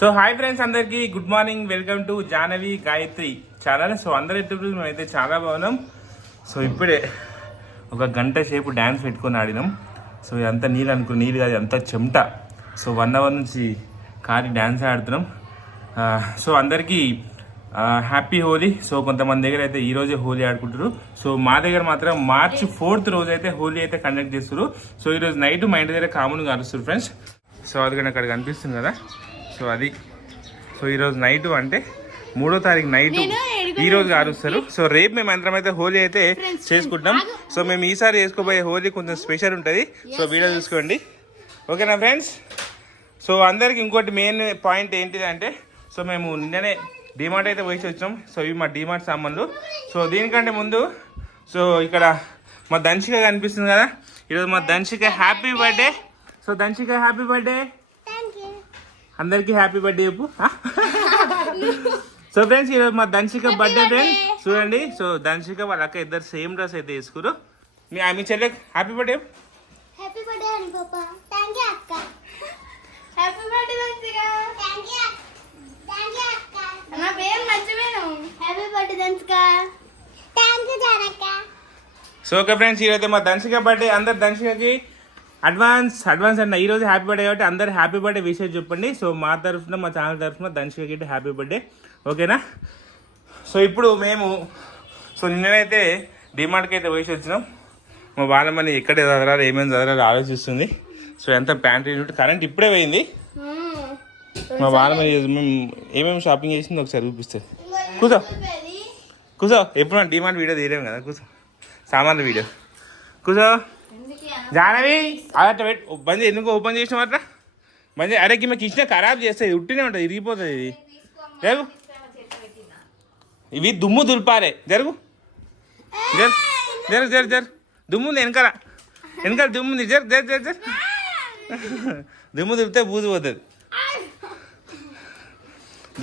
So hi friends, అందరికి good morning. Welcome to Jahnavi Gayatri channel. So అందరి ఎప్పుడు మేమైతే చాలా బాగున్నాం. సో ఇప్పుడే ఒక గంట సేపు డ్యాన్స్ పెట్టుకొని ఆడినాం. సో ఇదంతా నీళ్ళు కాదు, అంతా చెమట. సో 1 hour నుంచి కారి డ్యాన్స్ ఆడుతున్నాం. సో అందరికీ హ్యాపీ హోలీ. సో కొంతమంది దగ్గర అయితే ఈరోజే హోలీ ఆడుకుంటారు. సో మా దగ్గర మాత్రం March 4th రోజు అయితే హోలీ అయితే కండక్ట్ చేస్తారు. సో ఈరోజు నైట్ మా ఇంటి దగ్గర కామన్గా అరుస్తారు ఫ్రెండ్స్. సో అది కానీ అక్కడ కనిపిస్తుంది కదా, సో అది. సో ఈరోజు నైట్ అంటే 3వ తారీఖు నైట్ ఈరోజు అరుస్తారు. సో రేపు మేము అందరం అయితే హోలీ అయితే చేసుకుంటాం. సో మేము ఈసారి చేసుకోబోయే హోలీ కొంచెం స్పెషల్ ఉంటుంది. సో వీడియో చూసుకోండి, ఓకేనా ఫ్రెండ్స్. సో అందరికి ఇంకోటి మెయిన్ పాయింట్ ఏంటిది అంటే, సో మేము నిన్ననే డిమార్ట్ అయితే పోయి వచ్చాం. సో ఇవి మా డిమార్ట్ సామాన్లు. సో దీనికంటే ముందు సో ఇక్కడ మా దంచిక కనిపిస్తుంది కదా, ఈరోజు మా Danchika happy birthday. So Danchika happy birthday, అందరికీ హ్యాపీ బర్త్డే చెప్పు. సో ఫ్రెండ్స్ ఈరోజు మా దంచిక బర్త్డే ఫ్రెండ్ చూడండి. సో దంచిక వాళ్ళ అక్క ఇద్దరు సేమ్ డ్రెస్ అయితే వేసుకురు. మీ చెల్లె హ్యాపీ బర్త్డే. హ్యాపీ బర్త్డే అని పాపా. థాంక్యూ అక్క. Happy birthday Danchika. థాంక్యూ అక్క. నా పేరు మర్చిపోయాను. Happy birthday Danchika. థాంక్యూ జానక్క. సో ఓకే ఫ్రెండ్స్, ఈరోజు మా దంచిక బర్త్డే. అందరు దంచికకి అడ్వాన్స్ అన్న ఈరోజు హ్యాపీ బర్త్డే కాబట్టి అందరు హ్యాపీ బర్త్డే విషయం చెప్పండి. సో మా తరఫున, మా ఛానల్ తరఫున దంచికకి హ్యాపీ బర్త్డే, ఓకేనా. సో ఇప్పుడు మేము నిన్ననైతే డిమార్ట్కి అయితే పోయి వచ్చినాం. మా బాలమని ఎక్కడ చదరాలి, ఏమేమి చదరాలి ఆలోచిస్తుంది. సో ఎంత ప్యాంట్రీ కరెంట్ ఇప్పుడే పోయింది. మా బాలమని మేము ఏమేమి షాపింగ్ చేసింది ఒకసారి చూపిస్తుంది. కూసో ఎప్పుడు డిమార్ట్ వీడియో తీయలేము కదా, కూసో సామాన్ల వీడియో. కూసో జానవి అట్లా పెట్టు. బంద్ ఎందుకు ఓపెన్ చేసిన అట్లా బంద్. అరే మీకు ఇచ్చిన ఖరాబ్ చేస్తుంది, ఉట్టినే ఉంటుంది, ఇరిగిపోతుంది. ఇది జరుగు, ఇవి దుమ్ము దులిపారే. జరుగు జరు జరు జరు జరు దుమ్ము ఉంది వెనకాల దుమ్ము ఉంది. జరు జరు జరు జరు దుమ్ము దులిపితే బూజు పోతుంది.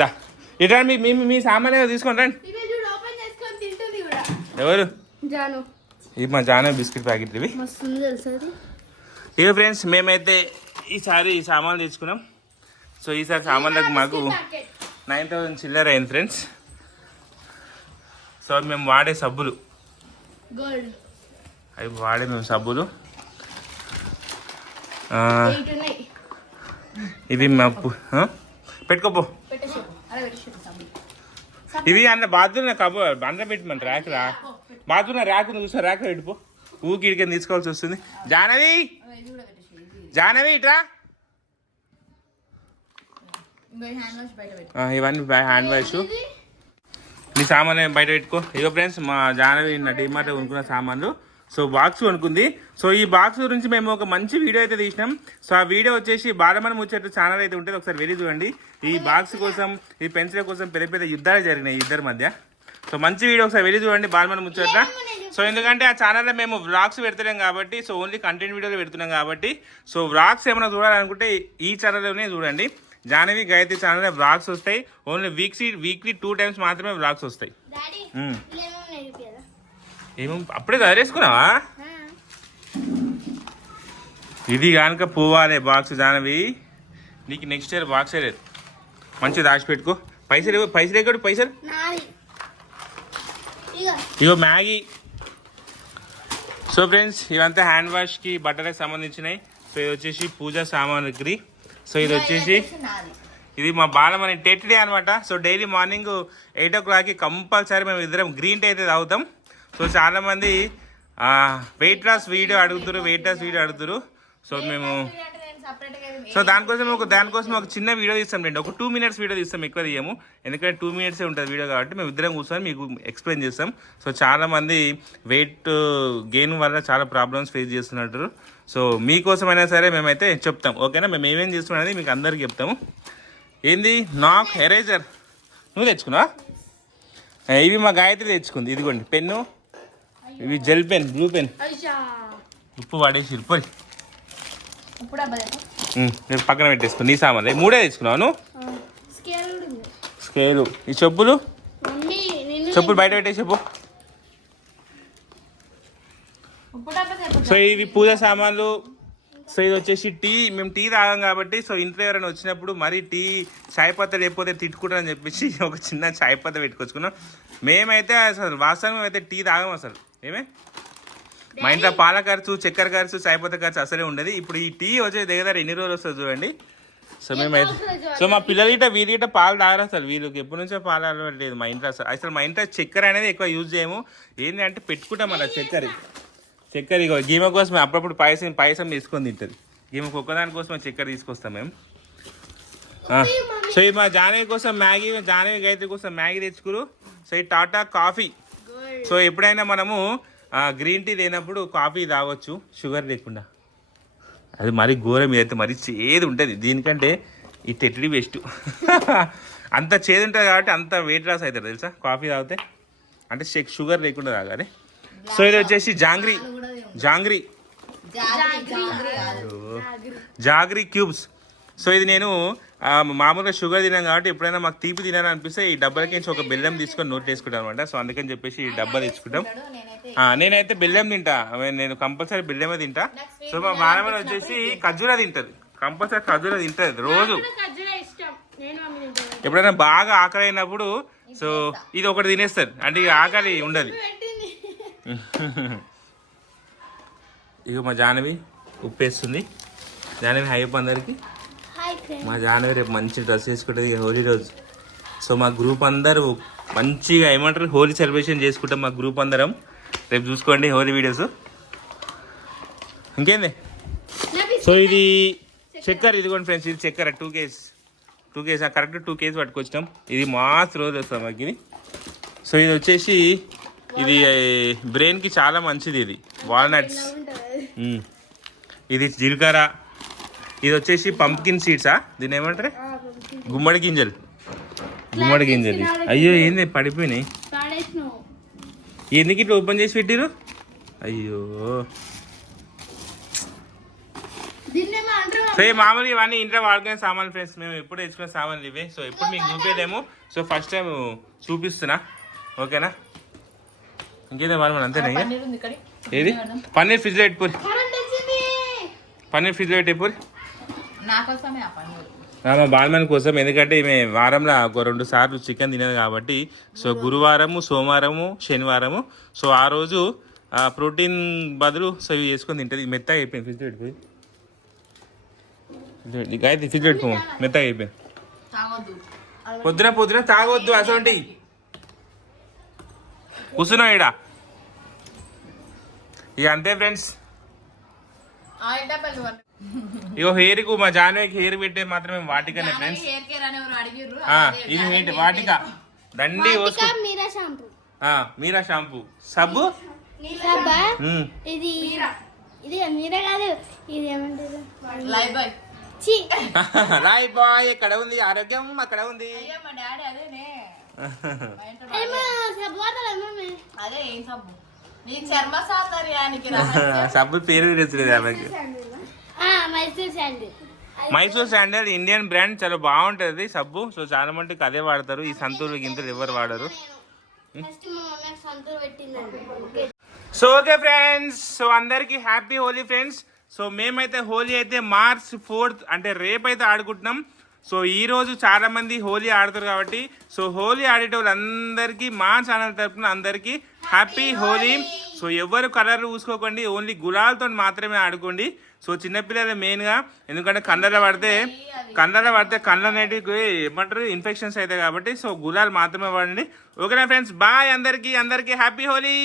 దా ఇట్లా మీ సామాన్య తీసుకొని రండి. ఎవరు? ఇవి మా జాన బిస్కెట్ ప్యాకెట్లు ఇవి. ఇవి ఫ్రెండ్స్ మేమైతే ఈసారి ఈ సామాన్లు తెచ్చుకున్నాం. సో ఈసారి సామాన్లకు మాకు 9,000 చిల్లర అయింది ఫ్రెండ్స్. సో మేము వాడే సబ్బులు, అవి మేము సబ్బులు. ఇవి మప్పు పెట్టుకోపో. ఇవి అన్న బాత్రూమ్ కబో బండ పెట్టమని ర్యాక్ రా. బాత్రూమ్ ర్యాక్ చూసా, ర్యాక్ పెట్టుకో. ఊకి ఇడికని తీసుకోవాల్సి వస్తుంది. జానవి ఇట్రా. ఇవన్నీ హ్యాండ్ వాష్. నీ సామాన్ బయట పెట్టుకో. ఇగో ఫ్రెండ్స్ మా జానవి డిమార్ట్ కొనుక్కున్న సామాన్లు. సో బాక్స్ కొనుక్కుంది. సో ఈ బాక్స్ గురించి మేము ఒక మంచి వీడియో అయితే తీసినాం. సో ఆ వీడియో వచ్చేసి బాలమని ముచ్చట ఛానల్ అయితే ఉంటుంది, ఒకసారి వెళ్ళి చూడండి. ఈ బాక్స్ కోసం, ఈ పెన్సిల్ కోసం పెద్ద పెద్ద యుద్ధాలు జరిగినాయి ఇద్దరి మధ్య. సో మంచి వీడియో ఒకసారి వెళ్ళి చూడండి బాలమని ముచ్చట. సో ఎందుకంటే ఆ ఛానల్లో మేము వ్లాగ్స్ పెడుతున్నాం కాబట్టి, సో ఓన్లీ కంటెంట్ వీడియోలు పెడుతున్నాం కాబట్టి, సో వ్లాగ్స్ ఏమైనా చూడాలనుకుంటే ఈ ఛానల్లోనే చూడండి. జాహ్నవి గాయత్రి ఛానల్లో వ్లాగ్స్ వస్తాయి. ఓన్లీ వీక్లీ 2 times మాత్రమే వ్లాగ్స్ వస్తాయి. ఏమో అప్పుడే చదివేసుకున్నావా? ఇది కనుక పోవాలి బాక్స్ జాహ్నవి, నీకు నెక్స్ట్ ఇయర్ బాక్సే లేదు. మంచిగా దాచిపెట్టుకో. పైసలు ఎక్కడ పైసలు? ఇగో మ్యాగీ. సో ఫ్రెండ్స్ ఇవంతా హ్యాండ్ వాష్కి బట్టలకు సంబంధించినవి. సో ఇది వచ్చేసి పూజా సామాగ్రి. సో ఇది వచ్చేసి ఇది మా బాలమని టెట్ డే అనమాట. సో డైలీ మార్నింగ్ 8 o'clockకి కంపల్సరీ మేము ఇద్దరం గ్రీన్ టీ అయితే తాగుతాం. సో చాలామంది వెయిట్ లాస్ వీడియో అడుగుతారు. సో మేము దానికోసం ఒక చిన్న వీడియో తీస్తాం రండి. ఒక 2 minutes వీడియో తీస్తాం, ఎక్కువ తీయము. ఎందుకంటే 2 minutes ఉంటుంది వీడియో కాబట్టి మేము ఇద్దరం కూర్చొని మీకు ఎక్స్ప్లెయిన్ చేస్తాం. సో చాలామంది వెయిట్ గెయిన్ వల్ల చాలా ప్రాబ్లమ్స్ ఫేస్ చేస్తున్నట్టు. సో మీకోసమైనా సరే మేమైతే చెప్తాం, ఓకేనా. మేము ఏమేమి చేస్తున్నాం అనేది మీకు అందరికీ చెప్తాము. ఏంది నాక్ ఎరేజర్ నువ్వు తెచ్చుకున్నావా? ఇవి మా గాయత్రి తెచ్చుకుంది. ఇదిగోండి పెన్ను, ఇవి జెల్ పెన్, బ్లూ పెన్. ఉప్పు వాడేసి పోయి పక్కన పెట్టేసుకో. నీ సామాన్లు 3 తెచ్చుకున్నావు నువ్వు. స్కేలు, ఈ చెప్పులు బయట పెట్టేసి చెప్పు. సో ఇవి పూజ సామాన్లు. సో ఇది వచ్చేసి టీ, మేము టీ తాగాం కాబట్టి సో ఇంట్లో ఎవరైనా వచ్చినప్పుడు మరీ టీ చాయ్ పత్తా లేకపోతే తిట్టుకుంటారని చెప్పేసి ఒక చిన్న చాయ్ పత్తా పెట్టుకొచ్చుకున్నాం. మేమైతే అసలు వాస్తవం అయితే టీ తాగాం అసలు. ఏమే మా ఇంట్లో పాల ఖర్చు, చక్కెర ఖర్చు, చాయ్ పత్తా ఖర్చు అసలే ఉండదు. ఇప్పుడు ఈ టీ వచ్చే దగ్గర ఎన్ని రోజులు వస్తుంది చూడండి. సో మేమైతే సో మా పిల్లలు గిట్ట వీరి గిట్ట పాలు తాగరు అసలు. వీళ్ళకి ఎప్పటి నుంచో పాలు అలవాటు లేదు మా ఇంట్లో. అసలు మా ఇంట్లో చక్కెర అనేది ఎక్కువ యూజ్ చేయము. ఏంటి అంటే పెట్టుకుంటాం అలా చక్కెర ఇగో గీమ కోసం అప్పుడప్పుడు పాయసం తీసుకొని తింటుంది. గీమకు ఒక్కదాని కోసం చక్కెర తీసుకొస్తాం మేము. సో ఇది మా జానవి కోసం మ్యాగీ, జానవి గాయత్రి కోసం మ్యాగీ తెచ్చుకురు. సో ఈ టాటా కాఫీ. సో ఎప్పుడైనా మనము గ్రీన్ టీ లేనప్పుడు కాఫీ తాగొచ్చు షుగర్ లేకుండా. అది మరీ ఘోరం, ఇదైతే మరీ చేదు ఉంటుంది. దీనికంటే ఈ టెట్లీ బెస్ట్. అంత చేదు ఉంటుంది కాబట్టి అంత వెయిట్ లాస్ అవుతుంది తెలుసా కాఫీ తాగితే. అంటే షుగర్ లేకుండా తాగాలి. సో ఇది వచ్చేసి జాగ్రీ క్యూబ్స్. సో ఇది నేను మామూలుగా షుగర్ తినాం కాబట్టి ఎప్పుడైనా మాకు తీపి తినాలనిపిస్తే ఈ డబ్బాలకి ఒక బెల్లం తీసుకొని నోట్ వేసుకుంటాం అనమాట. సో అందుకని చెప్పేసి ఈ డబ్బా తెచ్చుకుంటాం. నేనైతే బెల్లం తింటా, నేను కంపల్సరీ బెల్లమే తింటా. సో మా వారమైన వచ్చేసి ఖర్జూరా తింటది, కంపల్సరీ ఖర్జూరా తింటది రోజు. ఎప్పుడైనా బాగా ఆకలి అయినప్పుడు సో ఇది ఒకటి తినేస్తుంది, అంటే ఇక ఆకలి ఉండదు. ఇక మా జానవి ఉప్పేస్తుంది. జానవి హైప్ అందరికి. మా జానవి రేపు మంచి డ్రెస్ వేసుకుంటుంది హోలీ రోజు. సో మా గ్రూప్ అందరూ మంచిగా ఏమంటారు హోలీ సెలబ్రేషన్ చేసుకుంటాం మా గ్రూప్ అందరం. రేపు చూసుకోండి హోలీ వీడియోస్. ఇంకేంది. సో ఇది చక్కెర, ఇదిగోండి ఫ్రెండ్స్, ఇది చక్కెర 2 kgs కరెక్ట్ 2 kgs పట్టుకొచ్చినాం. ఇది మాస్ రోజు వస్తాం మాకు ఇది. సో ఇది వచ్చేసి ఇది బ్రెయిన్కి చాలా మంచిది. ఇది వాల్నట్స్, ఇది జీలకర్ర, ఇది వచ్చేసి పంప్కిన్ సీడ్సా, దీని ఏమంటారు గుమ్మడి గింజలు. అయ్యో ఏంది పడిపోయినాయి, ఎందుకు ఇట్లా ఓపెన్ చేసి పెట్టిరు. అయ్యో సో మామూలుగా ఇవన్నీ ఇంట్లో వాడుకునే సామాన్లు ఫ్రెండ్స్, మేము ఎప్పుడు తెచ్చుకునే సామాన్లు ఇవే. సో ఎప్పుడు మీకు చూపేదేమో, సో ఫస్ట్ టైం చూపిస్తున్నా, ఓకేనా. ఇంకేదే వాళ్ళు అంతేనా. ఏది పన్నీర్ ఫ్రిడ్జ్లో పెట్టిపోరి, పన్నీర్ ఫ్రిడ్జ్లో పెట్టిపోరి మా బాల్మన్ కోసం. ఎందుకంటే ఈమె వారంలో ఒక 2 సార్లు చికెన్ తినదు కాబట్టి, సో గురువారము, సోమవారము, శనివారము, సో ఆ రోజు ప్రోటీన్ బదులు సో ఇవి చేసుకొని తింటుంది. మెత్తగా అయిపోయింది ఫ్రిడ్జ్లో పెట్టిపోయి, గాయత్రి ఫ్రిడ్జ్లో పెట్టుకో, మెత్తగా అయిపోయింది. పొద్దున తాగొద్దు అసలు కూర్చున్నావు ఈడ. ఇక అంతే ఫ్రెండ్స్. ఇగో హెయిర్కు మా జాన్వీకి హెయిర్ పెట్టే మాత్రమే వాటికనే ఫ్రెండ్స్. ఇది ఏంటి వాటిక దండి మీరా షాంపూ, సబ్బు రాయ్ బాయ్ ఎక్కడ ఉంది, ఆరోగ్యం అక్కడ ఉంది. సబ్బు పేరు తెలియదు ఆమెకి. మైసూర్ శాండల్ ఇండియన్ బ్రాండ్, చాలా బాగుంటుంది సబ్బు. సో చాలా మందికి అదే వాడతారు, ఈ సంతూర్లు గింతలు ఎవరు వాడరు. సో ఓకే ఫ్రెండ్స్, సో అందరికి హ్యాపీ హోలీ ఫ్రెండ్స్. సో మేమైతే హోలీ అయితే March 4th అంటే రేపైతే ఆడుకుంటున్నాం. సో ఈ రోజు చాలా మంది హోలీ ఆడుతారు కాబట్టి, సో హోలీ ఆడేటోళ్ళందరికీ మా ఛానల్ తరఫున అందరికీ హ్యాపీ హోలీ. సో ఎవరు కలర్లు పూసుకోకండి, ఓన్లీ గులాలతో మాత్రమే ఆడుకోండి. సో చిన్నపిల్లలు మెయిన్గా, ఎందుకంటే కళ్ళలో పడితే కళ్ళ అనేటివి ఏమంటారు ఇన్ఫెక్షన్స్ అవుతాయి కాబట్టి, సో గులాలు మాత్రమే వాడండి. ఓకేనా ఫ్రెండ్స్, బాయ్ అందరికీ హ్యాపీ హోలీ.